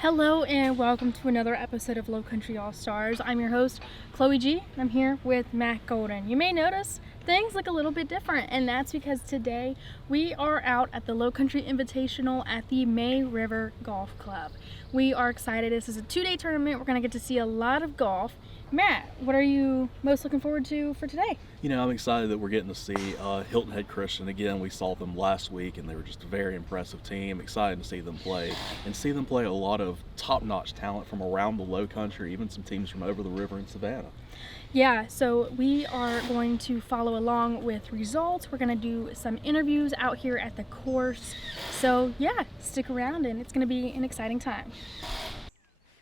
Hello and welcome to another episode of Lowcountry All Stars. I'm your host, Chloe G. I'm here with Matt Golden. You may notice things look a little bit different, and that's because today we are out at the Lowcountry Invitational at the May River Golf Club. We are excited. This is a 2-day tournament. We're going to get to see a lot of golf. Matt, what are you most looking forward to for today? You know, I'm excited that we're getting to see Hilton Head Christian again. We saw them last week, and they were just a very impressive team. Excited to see them play, and see them play a lot of top-notch talent from around the Lowcountry, even some teams from over the river in Savannah. Yeah, so we are going to follow along with results. We're going to do some interviews out here at the course. So yeah, stick around, and it's going to be an exciting time.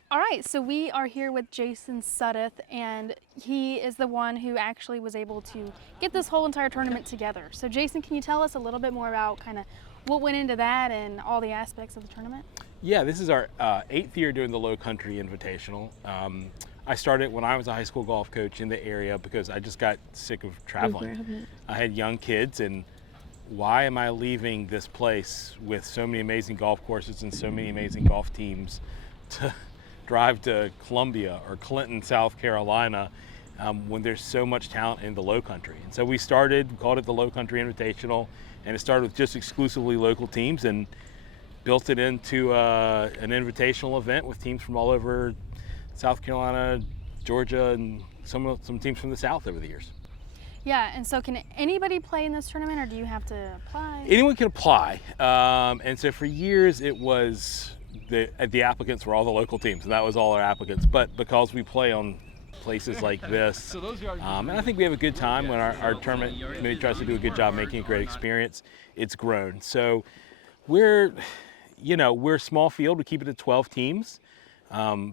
All right, so we are here with Jason Suddeth, and he is the one who actually was able to get this whole entire tournament together. So Jason, can you tell us a little bit more about kind of what went into that and all the aspects of the tournament? Yeah, this is our 8th year doing the Lowcountry Invitational. I started when I was a high school golf coach in the area because I just got sick of traveling. I had young kids, and why am I leaving this place with so many amazing golf courses and so many amazing golf teams to drive to Columbia or Clinton, South Carolina, when there's so much talent in the Lowcountry? And so we called it the Lowcountry Invitational, and it started with just exclusively local teams and built it into an invitational event with teams from all over South Carolina, Georgia, and some teams from the South over the years. Yeah, and so can anybody play in this tournament, or do you have to apply? Anyone can apply, and so for years it was the applicants were all the local teams, and that was all our applicants. But because we play on places like this, and I think we have a good time when our tournament committee tries to do a good job making a great experience, it's grown. So we're small field. We keep it at 12 teams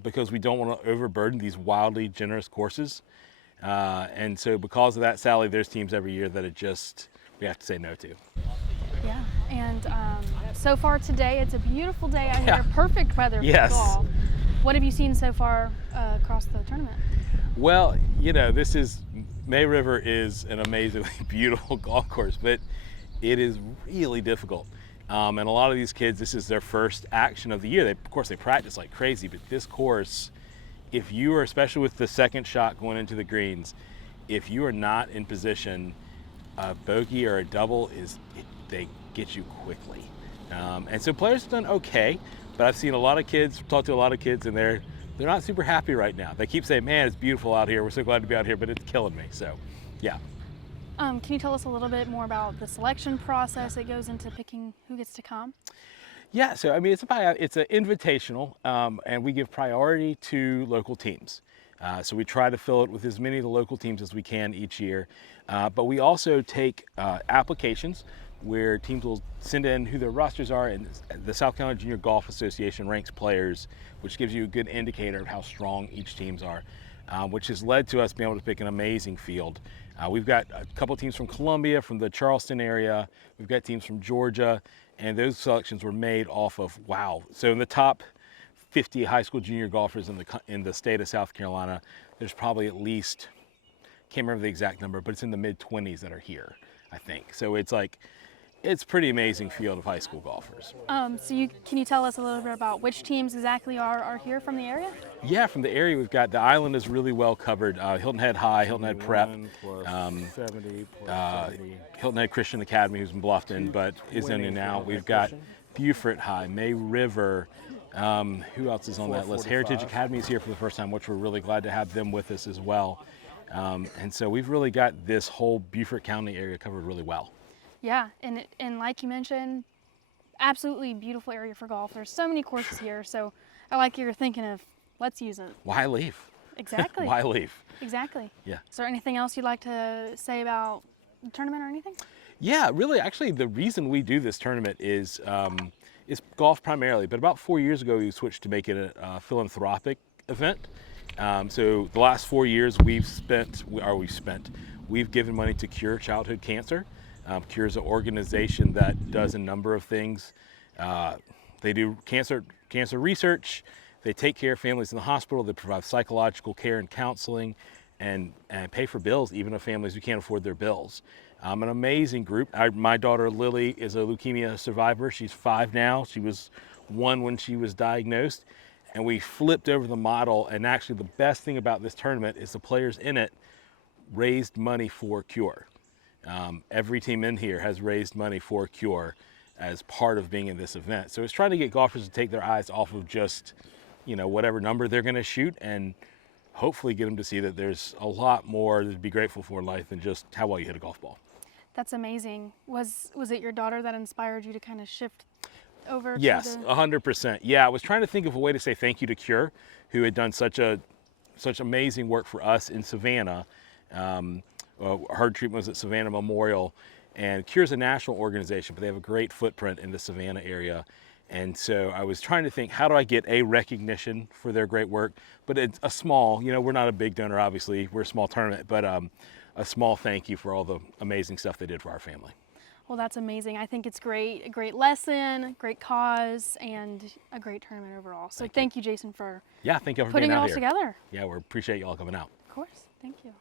because we don't want to overburden these wildly generous courses. And so because of that, Sally, there's teams every year that we have to say no to. Yeah, and so far today, it's a beautiful day out here, perfect weather for golf. What have you seen so far across the tournament? Well, May River is an amazingly beautiful golf course, but it is really difficult. And a lot of these kids, this is their first action of the year. Of course, they practice like crazy, but this course, if you are, especially with the second shot going into the greens, if you are not in position, a bogey or a double they get you quickly. And so players have done okay, but I've seen talked to a lot of kids, and they're not super happy right now. They keep saying, man, it's beautiful out here. We're so glad to be out here, but it's killing me. So, yeah. Can you tell us a little bit more about the selection process that goes into picking who gets to come? Yeah, so I mean, it's an invitational, and we give priority to local teams. So we try to fill it with as many of the local teams as we can each year. But we also take applications where teams will send in who their rosters are, and the South Carolina Junior Golf Association ranks players, which gives you a good indicator of how strong each teams are, which has led to us being able to pick an amazing field. We've got a couple teams from Columbia, from the Charleston area. We've got teams from Georgia, and those selections were made off of, so in the top 50 high school junior golfers in the state of South Carolina, there's probably at least, can't remember the exact number, but it's in the mid-20s that are here, I think. So it's a pretty amazing field of high school golfers. Can you tell us a little bit about which teams exactly are here from the area? Yeah, from the area, we've got, the island is really well covered. Hilton Head High, Hilton Head Prep, Hilton Head Christian Academy, who's in Bluffton, but is in and out. We've got Beaufort High, May River, who else is on that list? Heritage Academy is here for the first time, which we're really glad to have them with us as well. And so we've really got this whole Beaufort County area covered really well. Yeah, and like you mentioned, absolutely beautiful area for golf. There's so many courses here, so I like you're thinking of, let's use it. Why leave? Exactly. Why leave? Exactly. Yeah. Is there anything else you'd like to say about the tournament or anything? Yeah, really, actually, the reason we do this tournament is golf primarily, but about 4 years ago, we switched to make it a philanthropic event. So the last 4 years, we've given money to Cure Childhood Cancer. Cure is an organization that does a number of things. They do cancer research. They take care of families in the hospital. They provide psychological care and counseling, and pay for bills, even of families who can't afford their bills. An amazing group. My daughter Lily is a leukemia survivor. She's 5 now. She was 1 when she was diagnosed. and we flipped over the model. And actually the best thing about this tournament is the players in it raised money for Cure. Every team in here has raised money for Cure as part of being in this event. So it's trying to get golfers to take their eyes off of just, whatever number they're going to shoot, and hopefully get them to see that there's a lot more to be grateful for in life than just how well you hit a golf ball. That's amazing. Was it your daughter that inspired you to kind of shift over? Yes, 100%. Yeah, I was trying to think of a way to say thank you to Cure, who had done such amazing work for us in Savannah. Her treatment was at Savannah Memorial, and Cure's a national organization, but they have a great footprint in the Savannah area. And so I was trying to think, how do I get a recognition for their great work? But it's a small, we're not a big donor, obviously, we're a small tournament, but a small thank you for all the amazing stuff they did for our family. Well, that's amazing. I think it's great. A great lesson, great cause, and a great tournament overall. So thank you, Jason, for thank you for putting being it out all here. together. Yeah, we appreciate you all coming out. Of course. Thank you.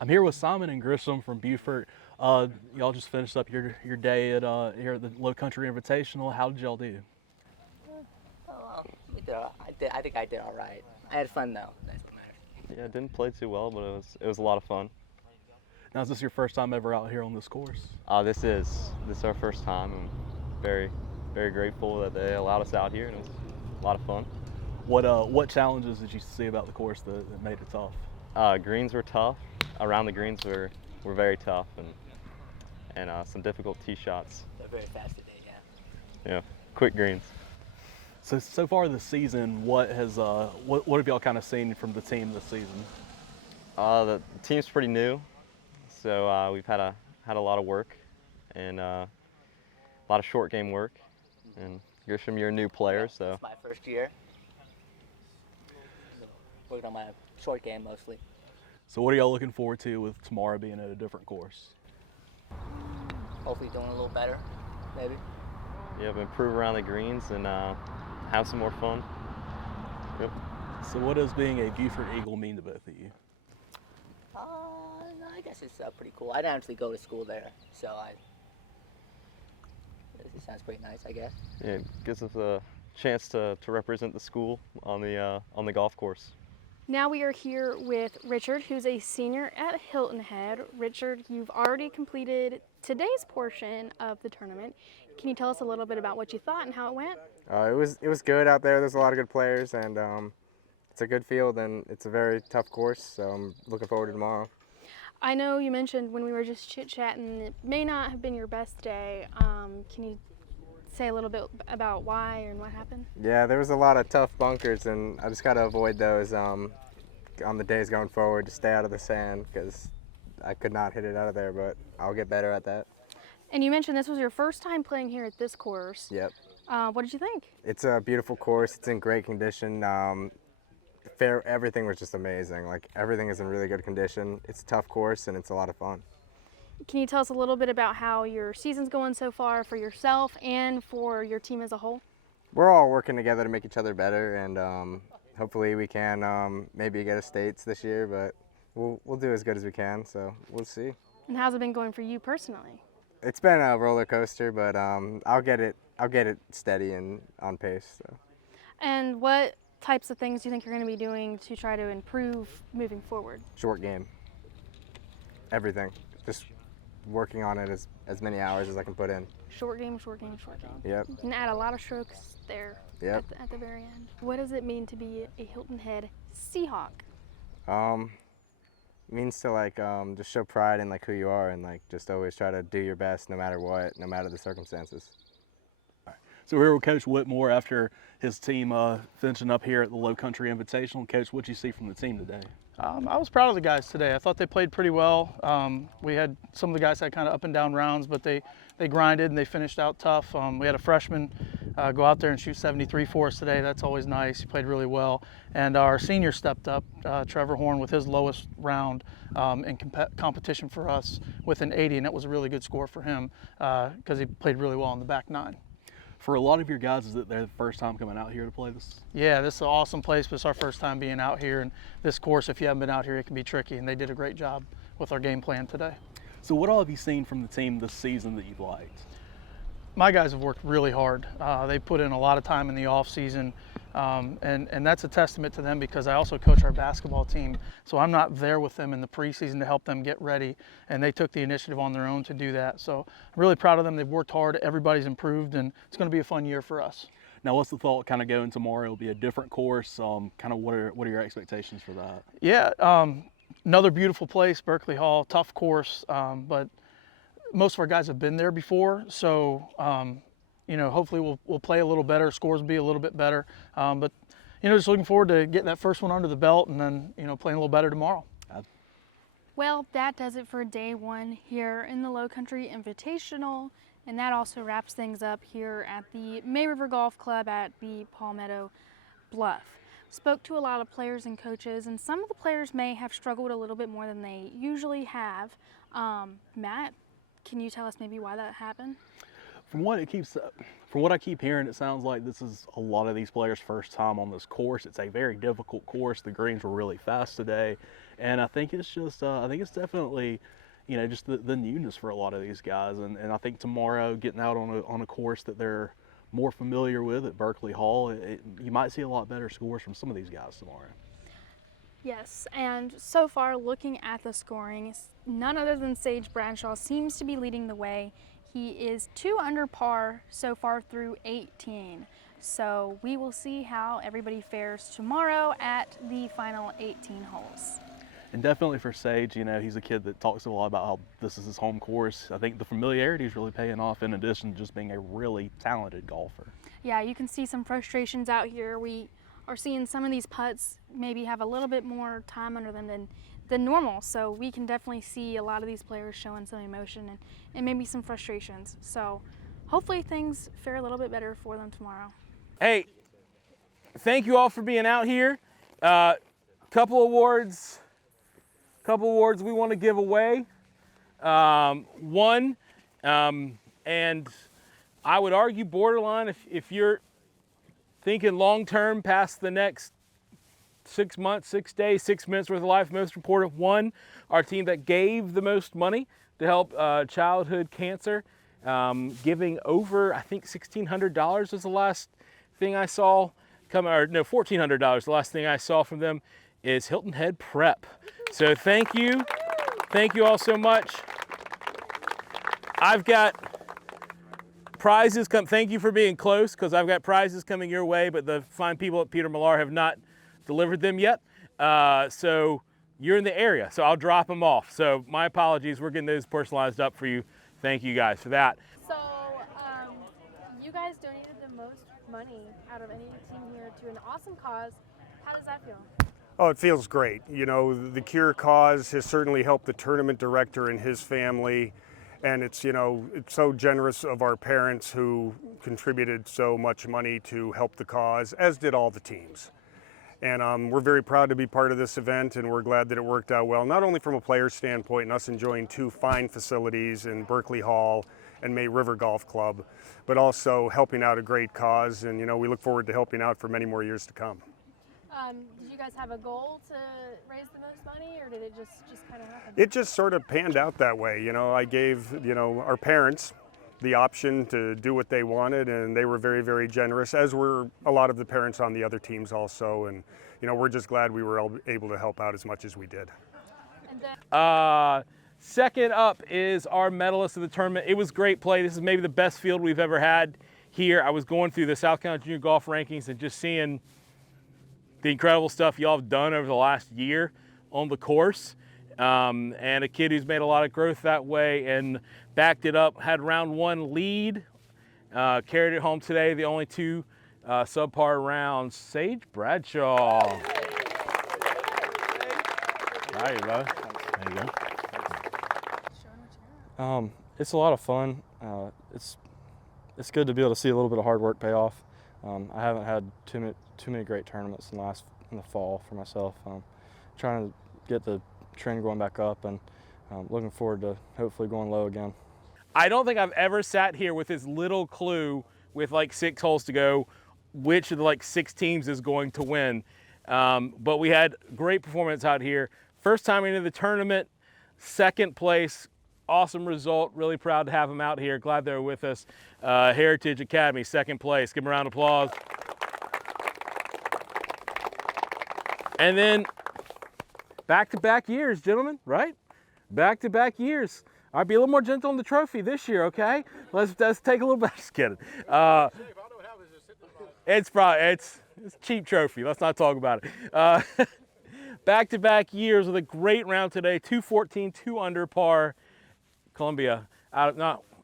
I'm here with Simon and Grissom from Beaufort. Y'all just finished up your day at here at the Lowcountry Invitational. How did y'all do? I think I did all right. I had fun though. That's what matters. Yeah, didn't play too well, but it was a lot of fun. Now, is this your first time ever out here on this course? This is our first time. I'm very, very grateful that they allowed us out here, and it was a lot of fun. What challenges did you see about the course that made it tough? Greens were tough. Around the greens were very tough, and some difficult tee shots. They're very fast today, yeah. Yeah, quick greens. So far this season, what have y'all kind of seen from the team this season? The team's pretty new, so we've had a lot of work and a lot of short game work. And Grisham, you're a new player, so It's my first year. Working on my short game mostly. So what are y'all looking forward to with tomorrow being at a different course? Hopefully doing a little better, maybe. yeah, improve around the greens and have some more fun. Yep. So what does being a Beaufort Eagle mean to both of you? No, I guess it's pretty cool. I didn't actually go to school there, so it sounds pretty nice, I guess. Yeah, it gives us a chance to represent the school on the golf course. Now we are here with Richard, who's a senior at Hilton Head. Richard, you've already completed today's portion of the tournament. Can you tell us a little bit about what you thought and how it went? It was good out there. There's a lot of good players, and it's a good field, and it's a very tough course. So I'm looking forward to tomorrow. I know you mentioned when we were just chit-chatting, it may not have been your best day. Can you say a little bit about why and what happened? Yeah, there was a lot of tough bunkers, and I just got to avoid those on the days going forward. Just stay out of the sand because I could not hit it out of there, but I'll get better at that. And you mentioned this was your first time playing here at this course. Yep. What did you think? It's a beautiful course. It's in great condition. Everything was just amazing. Like, everything is in really good condition. It's a tough course, and it's a lot of fun. Can you tell us a little bit about how your season's going so far for yourself and for your team as a whole? We're all working together to make each other better, and hopefully we can maybe get a states this year, but we'll do as good as we can, so we'll see. And how's it been going for you personally? It's been a roller coaster, but I'll get it steady and on pace. So. And what types of things do you think you're going to be doing to try to improve moving forward? Short game. Everything. Just working on it as many hours as I can put in. Short game, short game, short game. Yep. You can add a lot of strokes there. Yep. At the very end. What does it mean to be a Hilton Head Seahawk? Means to just show pride in who you are, and just always try to do your best no matter what, no matter the circumstances. So we're here with Coach Whitmore after his team finishing up here at the Lowcountry Invitational. Coach, what did you see from the team today? I was proud of the guys today. I thought they played pretty well. We had some of the guys had kind of up and down rounds, but they grinded and they finished out tough. We had a freshman go out there and shoot 73 for us today. That's always nice. He played really well. And our senior stepped up, Trevor Horn, with his lowest round in competition for us with an 80, and that was a really good score for him because he played really well on the back nine. For a lot of your guys, is it their first time coming out here to play this? Yeah, this is an awesome place, but it's our first time being out here. And this course, if you haven't been out here, it can be tricky. And they did a great job with our game plan today. So what all have you seen from the team this season that you've liked? My guys have worked really hard. They put in a lot of time in the off season And that's a testament to them because I also coach our basketball team. So I'm not there with them in the preseason to help them get ready. And they took the initiative on their own to do that. So I'm really proud of them. They've worked hard. Everybody's improved, and it's going to be a fun year for us. Now, what's the thought kind of going tomorrow? It'll be a different course. Kind of what are your expectations for that? Yeah, another beautiful place, Berkeley Hall, tough course, but most of our guys have been there before, so you know, hopefully we'll play a little better, scores will be a little bit better, but you know, just looking forward to getting that first one under the belt and then, you know, playing a little better tomorrow. Well, that does it for day one here in the Lowcountry Invitational, and that also wraps things up here at the May River Golf Club at the Palmetto Bluff. Spoke to a lot of players and coaches, and some of the players may have struggled a little bit more than they usually have. Matt, can you tell us maybe why that happened? From what I keep hearing, it sounds like this is a lot of these players' first time on this course. It's a very difficult course. The greens were really fast today, and I think it's just I think it's definitely, you know, just the newness for a lot of these guys. And I think tomorrow, getting out on a course that they're more familiar with at Berkeley Hall, you might see a lot better scores from some of these guys tomorrow. Yes, and so far looking at the scoring, none other than Sage Bradshaw seems to be leading the way. He is 2 under par so far through 18. So we will see how everybody fares tomorrow at the final 18 holes. And definitely for Sage, you know, he's a kid that talks a lot about how this is his home course. I think the familiarity is really paying off in addition to just being a really talented golfer. Yeah, you can see some frustrations out here. We are seeing some of these putts maybe have a little bit more time under them than normal. So we can definitely see a lot of these players showing some emotion and maybe some frustrations. So hopefully things fare a little bit better for them tomorrow. Hey, thank you all for being out here. Couple awards we want to give away. One, and I would argue borderline if you're thinking long-term past the next 6 months, 6 days, 6 minutes worth of life, most important. One, our team that gave the most money to help childhood cancer, giving over, I think $1,600 was the last thing I saw or no, $1,400. The last thing I saw from them is Hilton Head Prep. So thank you all so much. I've got prizes thank you for being close, because I've got prizes coming your way, but the fine people at Peter Millar have not delivered them yet. So you're in the area, so I'll drop them off. So my apologies, we're getting those personalized up for you. Thank you guys for that. So you guys donated the most money out of any team here to an awesome cause. How does that feel? Oh, it feels great. You know, the Cure cause has certainly helped the tournament director and his family. And it's, you know, it's so generous of our parents who contributed so much money to help the cause, as did all the teams. And we're very proud to be part of this event, and we're glad that it worked out well, not only from a player's standpoint and us enjoying 2 fine facilities in Berkeley Hall and May River Golf Club, but also helping out a great cause. And, you know, we look forward to helping out for many more years to come. Did you guys have a goal to raise the most money, or did it just kind of happen? It just sort of panned out that way. You know, I gave, you know, our parents the option to do what they wanted, and they were very, very generous, as were a lot of the parents on the other teams also. And, you know, we're just glad we were able to help out as much as we did. And then Second up is our medalist of the tournament. It was great play. This is maybe the best field we've ever had here. I was going through the South Carolina Junior Golf rankings and just seeing the incredible stuff y'all have done over the last year on the course. And a kid who's made a lot of growth that way and backed it up, had round 1 lead, carried it home today, the only 2 subpar rounds. Sage Bradshaw. All right, bro. There you go. It's a lot of fun. It's good to be able to see a little bit of hard work pay off. I haven't had too many great tournaments in the fall for myself. Trying to get the trend going back up, and looking forward to hopefully going low again. I don't think I've ever sat here with this little clue with like 6 holes to go, which of the like 6 teams is going to win. But we had great performance out here. First time into the tournament, 2nd place, awesome result. Really proud to have them out here. Glad they're with us. Heritage Academy, 2nd place. Give them a round of applause. And then back-to-back years, gentlemen, right? Back-to-back years. I'll be a little more gentle on the trophy this year, okay? Let's take a little bit. Just kidding. It's cheap trophy. Let's not talk about it. Back-to-back years with a great round today. 214, 2 under par. Columbia out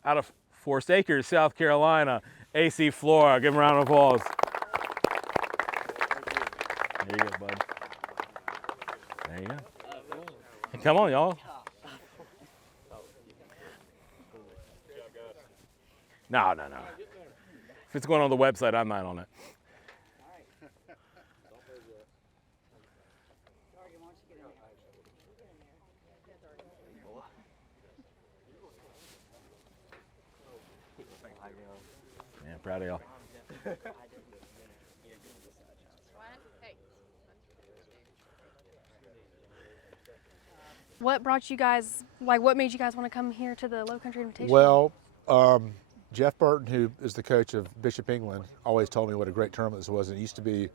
of Forest Acres, South Carolina. AC Flora. Give them a round of applause. There you go, bud. There you go. Hey, come on, y'all. No. If it's going on the website, I'm not on it. Yeah, proud of y'all. What brought you guys, what made you guys want to come here to the Lowcountry Invitational? Well, Jeff Burton, who is the coach of Bishop England, always told me what a great tournament this was. It used to be a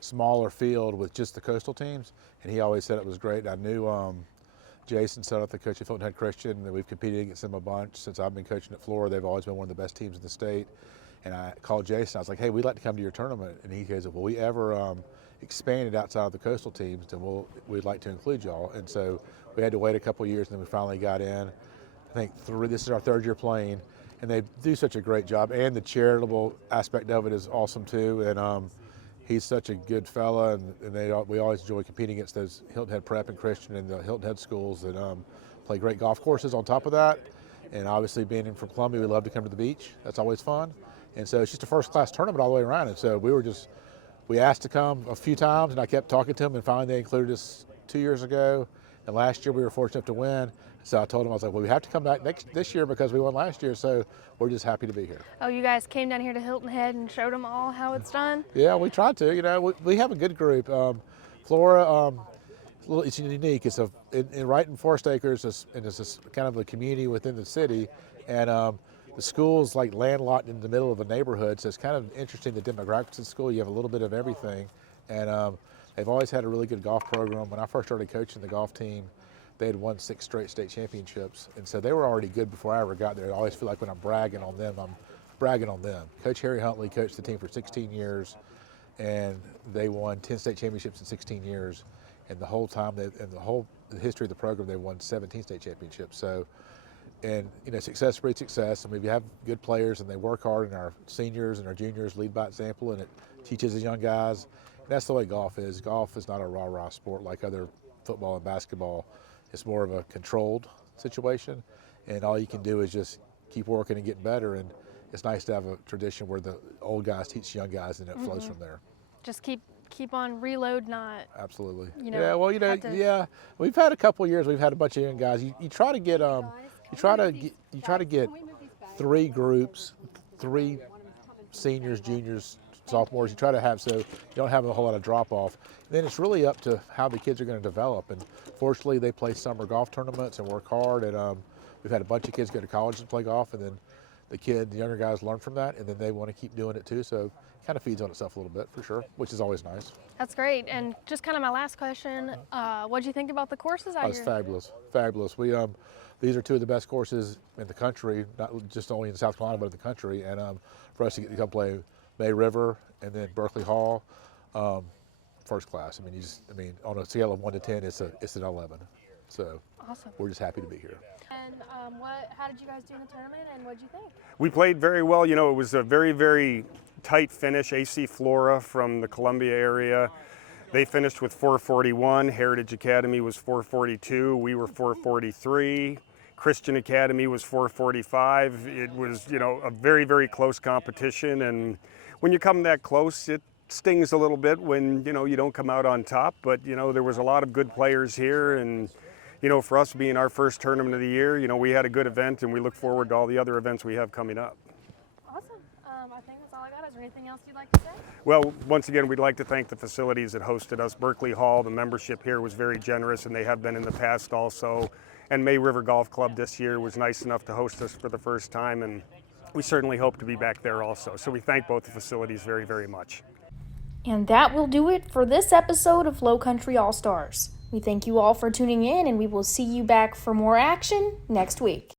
smaller field with just the coastal teams, and he always said it was great. I knew Jason Sutter, the coach of Hilton Head Christian, and we've competed against them a bunch since I've been coaching at Florida. They've always been one of the best teams in the state. And I called Jason. I was like, hey, we'd like to come to your tournament. And he goes, well, we ever expanded outside of the coastal teams, then we'd like to include y'all. And so we had to wait a couple of years, and then we finally got in. I think this is our third year playing, and they do such a great job. And the charitable aspect of it is awesome too. And he's such a good fella, and we always enjoy competing against those Hilton Head Prep and Christian and the Hilton Head schools that play great golf courses on top of that. And obviously being in from Columbia, we love to come to the beach. That's always fun. And so it's just a first-class tournament all the way around. And so we asked to come a few times, and I kept talking to them, and finally they included us 2 years ago. And last year we were fortunate enough to win. So I told them, I was like, well, we have to come back this year because we won last year, so we're just happy to be here. Oh, you guys came down here to Hilton Head and showed them all how it's done? Yeah, we tried to. You know, we have a good group. Flora, it's unique. It's right in Forest Acres, and it's kind of a community within the city. And the school's like landlocked in the middle of a neighborhood, so it's kind of interesting, the demographics of the school. You have a little bit of everything. And they've always had a really good golf program. When I first started coaching the golf team, they had won 6 straight state championships. And so they were already good before I ever got there. I always feel like when I'm bragging on them, I'm bragging on them. Coach Harry Huntley coached the team for 16 years, and they won 10 state championships in 16 years. And the whole time, the history of the program, they won 17 state championships. So, and you know, success breeds success. And we have good players, and they work hard, and our seniors and our juniors lead by example, and it teaches the young guys. And that's the way golf is. Golf is not a rah-rah sport like other football and basketball. It's more of a controlled situation, and all you can do is just keep working and getting better. And it's nice to have a tradition where the old guys teach young guys, and it flows from there. Just keep on reload, not. Absolutely. You know, yeah. Well, you know, yeah. We've had a couple of years. We've had a bunch of young guys. You try to get you try to get 3 groups, 3 seniors, juniors, sophomores. You try to have so you don't have a whole lot of drop off. Then it's really up to how the kids are going to develop. And fortunately, they play summer golf tournaments and work hard. And we've had a bunch of kids go to college and play golf, and then the younger guys learn from that, and then they want to keep doing it too. So it kind of feeds on itself a little bit for sure, which is always nice. That's great. And just kind of my last question, what do you think about the courses out here? It's fabulous, fabulous. These are 2 of the best courses in the country, not just only in South Carolina, but in the country. And for us to get to come play May River and then Berkeley Hall, first class. I mean, on a scale of 1 to 10, it's an 11. So awesome. We're just happy to be here. And how did you guys do in the tournament, and what did you think? We played very well. You know, it was a very, very tight finish. AC Flora from the Columbia area, they finished with 441. Heritage Academy was 442. We were 443. Christian Academy was 445. It was, you know, a very, very close competition. And when you come that close, it stings a little bit when, you know, you don't come out on top. But, you know, there was a lot of good players here. And, you know, for us being our first tournament of the year, you know, we had a good event, and we look forward to all the other events we have coming up. Awesome. I think that's all I got. Is there anything else you'd like to say? Well, once again, we'd like to thank the facilities that hosted us. Berkeley Hall, the membership here was very generous, and they have been in the past also. And May River Golf Club this year was nice enough to host us for the first time, and we certainly hope to be back there also. So we thank both the facilities very, very much. And that will do it for this episode of Lowcountry All-Stars. We thank you all for tuning in, and we will see you back for more action next week.